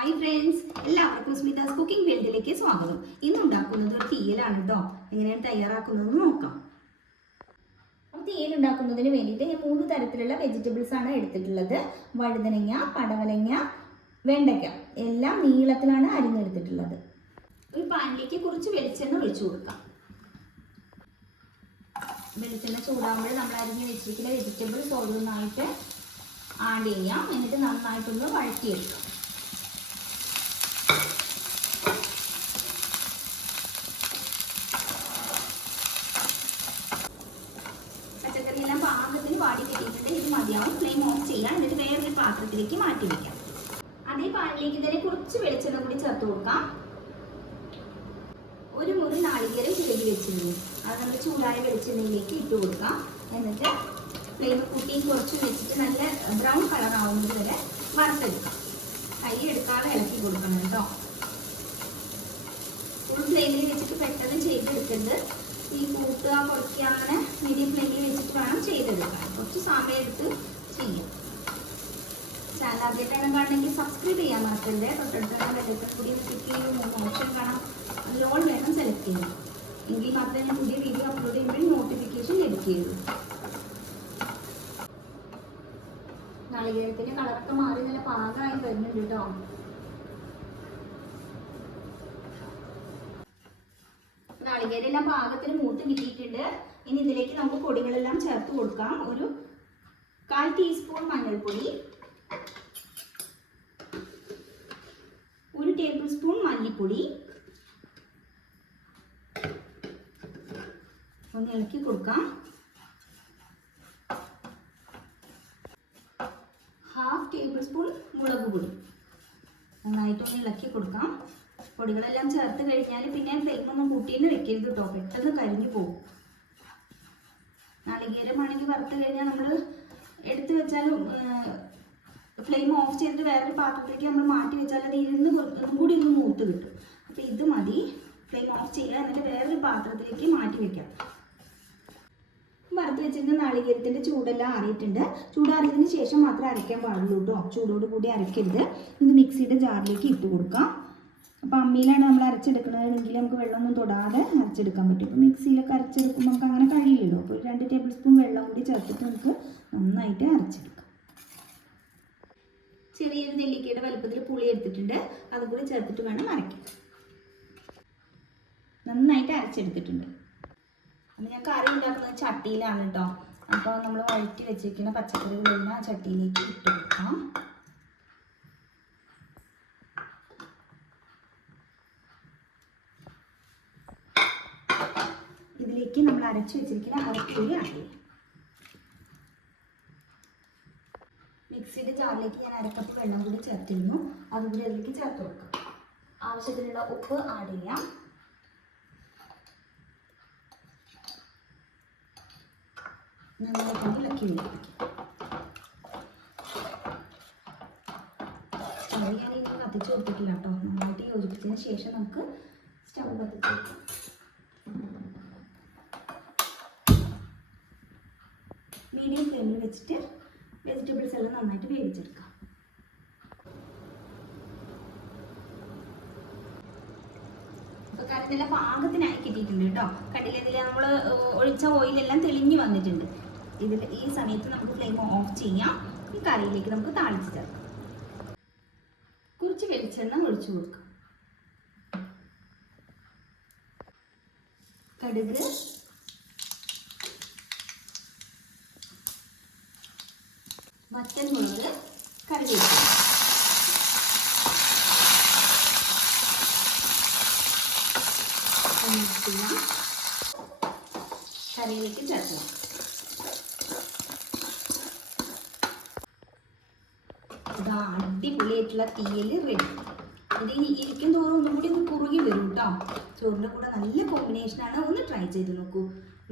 Hi friends, എല്ലാവർക്കും സ്മിതാസ് cooking ഫീൽഡിലേക്ക് സ്വാഗതം. ഇന്ന് ഉണ്ടാക്കുന്നത് ഒരു തീയലാണ് കേട്ടോ. എങ്ങനെയാണ് തയ്യാറാക്കുന്നതെന്ന് നോക്കാം. അപ്പോൾ തീയൽ ഉണ്ടാക്കുന്നതിന് വേണ്ടിയിട്ട് ഞാൻ 3 തരത്തിലുള്ള വെജിറ്റബിൾസ് ആണ് എടുത്തിട്ടുള്ളത്. വഴുതനങ്ങ, പടവലങ്ങ, വെണ്ടയ്ക്ക എല്ലാം നീളത്തിലാണ് അരിഞ്ഞെടുത്തിട്ടുള്ളത്. ഒരു പാനിലേക്ക് കുറച്ച് വെളിച്ചെണ്ണ ഒഴിച്ചു കൊടുക്കാം. വെളിച്ചെണ്ണ ചൂടാകുമ്പോൾ നമ്മൾ അരിഞ്ഞ് വെച്ചിരിക്കുന്ന വെജിറ്റബിൾസ് ഓരോന്നായിട്ട് ആഡ് ചെയ്യാം. എന്നിട്ട് നന്നായിട്ടൊന്ന് വഴറ്റിയെടുക്കാം. പച്ചക്കറിയെല്ലാം പാകത്തിന് വാടി കിട്ടിയിട്ടുണ്ട്. ഇത് മതിയാവും. ഫ്ലെയിം ഓഫ് ചെയ്യാം. എന്നിട്ട് വേറൊരു പാത്രത്തിലേക്ക് മാറ്റി വയ്ക്കാം. അതേ പാനിലേക്ക് തന്നെ കുറച്ച് വെളിച്ചെണ്ണ കൂടി ചേർത്ത് കൊടുക്കാം. ഒരു മുറി നാളികേരം ചിരകി വെച്ചിരുന്നു. അത് നമ്മൾ ചൂടായ വെളിച്ചെണ്ണയിലേക്ക് ഇട്ട് കൊടുക്കാം. എന്നിട്ട് ഫ്ലെയിം കൂട്ടി കുറച്ച് വെച്ചിട്ട് നല്ല ബ്രൗൺ കളർ ആവുന്നത് വരെ വറുത്തെടുക്കാം. കൈ എടുക്കാതെ ഇളക്കി കൊടുക്കണം കേട്ടോ. ഫുൾ ഫ്ലെയിമിൽ വെച്ചിട്ട് പെട്ടെന്ന് ചെയ്തെടുക്കരുത്. ഈ കൂട്ടുക കുറയ്ക്കുക അങ്ങനെ മീഡിയം ഫ്ലെയിമിൽ വെച്ചിട്ട് വേണം ചെയ്തെടുക്കാൻ. കുറച്ച് സമയം എടുത്ത് ചെയ്യാം. ചാനൽ ആദ്യമായിട്ടാണ് കാണണമെങ്കിൽ സബ്സ്ക്രൈബ് ചെയ്യാൻ മറക്കരുത്. തൊട്ടടുത്തുള്ള ബെല്ലൈക്കൺ കൂടി ക്ലിക്ക് ചെയ്യും. 3 ഓപ്ഷൻ കാണാം. അതിൽ ഓൾ വേണം സെലക്ട് ചെയ്യാം. എങ്കിൽ മാത്രമേ ഞാൻ പുതിയ വീഡിയോ അപ്ലോഡ് ചെയ്യുമ്പോൾ നോട്ടിഫിക്കേഷൻ ലഭിക്കുകയുള്ളൂ. നാളികേരത്തിന്റെ കളറൊക്കെ മാറി നല്ല പാകമായി വരുന്നുണ്ട് കേട്ടോ. നാളികേരെല്ലാം പാകത്തിന് മൂത്ത് കിട്ടിയിട്ടുണ്ട്. ഇനി ഇതിലേക്ക് നമുക്ക് പൊടികളെല്ലാം ചേർത്ത് കൊടുക്കാം. ഒരു 1/4 ടീസ്പൂൺ മഞ്ഞൾപ്പൊടി, 1 ടേബിൾ സ്പൂൺ മല്ലിപ്പൊടി, ഒന്ന് ഇളക്കി കൊടുക്കാം. 1/2 ടേബിൾ സ്പൂൺ മുളക് പൊടി, നന്നായിട്ടൊന്ന് ഇളക്കി കൊടുക്കാം. പൊടികളെല്ലാം ചേർത്ത് കഴിഞ്ഞാൽ പിന്നെ ഫ്ലെയിമൊന്നും കൂട്ടിയെന്ന് വെക്കരുത് കേട്ടോ. പെട്ടെന്ന് കരിഞ്ഞു പോകും. നാളികേരമാണെങ്കിൽ വറുത്ത് കഴിഞ്ഞാൽ നമ്മൾ എടുത്ത് വെച്ചാലും ഫ്ലെയിം ഓഫ് ചെയ്തിട്ട് വേറൊരു പാത്രത്തിലേക്ക് നമ്മൾ മാറ്റി വെച്ചാൽ അത് ഇരുന്ന് ഒന്നും കൂടി ഒന്ന് മൂത്ത് കിട്ടും. അപ്പോൾ ഇത് മതി. ഫ്ലെയിം ഓഫ് ചെയ്യുക. എന്നിട്ട് വേറൊരു പാത്രത്തിലേക്ക് മാറ്റി വെക്കാം. വറുത്ത് വെച്ചിരുന്ന നാളികേരത്തിൻ്റെ ചൂടെല്ലാം ആറിയിട്ടുണ്ട്. ചൂടാറിയതിന് ശേഷം മാത്രമേ അരയ്ക്കാൻ പാടുള്ളൂ കേട്ടോ. ചൂടോട് കൂടി അരയ്ക്കരുത്. ഇത് മിക്സിയുടെ ജാറിലേക്ക് ഇട്ട് കൊടുക്കാം. അപ്പോൾ അമ്മിയിലാണ് നമ്മൾ അരച്ചെടുക്കുന്നതെങ്കിൽ നമുക്ക് വെള്ളമൊന്നും തൊടാതെ അരച്ചെടുക്കാൻ പറ്റും. ഇപ്പോൾ മിക്സിയിലൊക്കെ അരച്ചെടുക്കുമ്പോൾ നമുക്ക് അങ്ങനെ കഴിയില്ലല്ലോ. അപ്പോൾ 2 ടേബിൾ സ്പൂൺ വെള്ളം കൂടി ചേർത്തിട്ട് നമുക്ക് നന്നായിട്ട് അരച്ചെടുക്കാം. ചെറിയൊരു നെല്ലിക്കയുടെ വലുപ്പത്തിൽ പുളി എടുത്തിട്ടുണ്ട്. അതുകൂടി ചേർത്തിട്ട് വേണം അരയ്ക്കാൻ. നന്നായിട്ട് അരച്ചെടുത്തിട്ടുണ്ട്. അപ്പോൾ ഞാൻ കറി ഉണ്ടാക്കുന്നത് ചട്ടിയിലാണ് കേട്ടോ. അപ്പോൾ നമ്മൾ വഴറ്റി വെച്ചിരിക്കുന്ന പച്ചക്കറികളെല്ലാം ആ ചട്ടിയിലേക്ക് ഇട്ട് കൊടുക്കാം. ഇതിലേക്ക് നമ്മൾ അരച്ചു വെച്ചിരിക്കുന്ന അരപ്പൂരി ആഡ് ചെയ്യാം. മിക്സിയുടെ ജാറിലേക്ക് ഞാൻ 1/2 കപ്പ് വെള്ളം കൂടി ചേർത്തിരുന്നു. അതുകൂടി അതിലേക്ക് ചേർത്ത് കൊടുക്കാം. ആവശ്യത്തിനുള്ള ഉപ്പ് ആഡ് ചെയ്യാം. നന്നായിട്ട് ഇളക്കി വയ്ക്കാം. സ്റ്റവ് ഞാൻ ഇനി കത്തിച്ച് കൊടുത്തിട്ടില്ല കേട്ടോ. നന്നായിട്ട് യോജിപ്പിച്ചതിന് ശേഷം നമുക്ക് സ്റ്റവ് കത്തിച്ച് കൊടുക്കാം. മീഡിയം ഫ്ലെയിമിൽ വെച്ചിട്ട് വെജിറ്റബിൾസ് എല്ലാം നന്നായിട്ട് വേവിച്ചെടുക്കാം. അപ്പോൾ കറിയെല്ലാം പാകത്തിനായി കിട്ടിയിട്ടുണ്ട് കേട്ടോ. കണ്ടില്ല, നമ്മൾ ഒഴിച്ച ഓയിലെല്ലാം തെളിഞ്ഞു വന്നിട്ടുണ്ട്. ഈ സമയത്ത് നമുക്ക് ഫ്ലെയിം ഓഫ് ചെയ്യാം. ഈ കറിയിലേക്ക് നമുക്ക് താളിച്ച് ചേർക്കാം. കുറച്ച് വെളിച്ചെണ്ണ ഒഴിച്ചു കൊടുക്കാം. കടുക്, വറ്റൽമുളക്, കറിവേപ്പില, കറിയിലേക്ക് ചേർക്കണം. ഇതാ അടിപൊളിയായിട്ടുള്ള തീയൽ റെഡി. ഇത് ഇരിക്കും തോറും ഒന്നും കൂടി ഒന്ന് കുറുകി വരും കേട്ടോ. ചോറിൻ്റെ കൂടെ നല്ല കോമ്പിനേഷനാണ്. ഒന്ന് ട്രൈ ചെയ്ത് നോക്കൂ.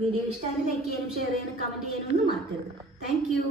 വീഡിയോ ഇഷ്ടമായി ലൈക്ക് ചെയ്യാനും ഷെയർ ചെയ്യാനും കമൻറ്റ് ചെയ്യാനും ഒന്നും മറക്കരുത്. Thank you.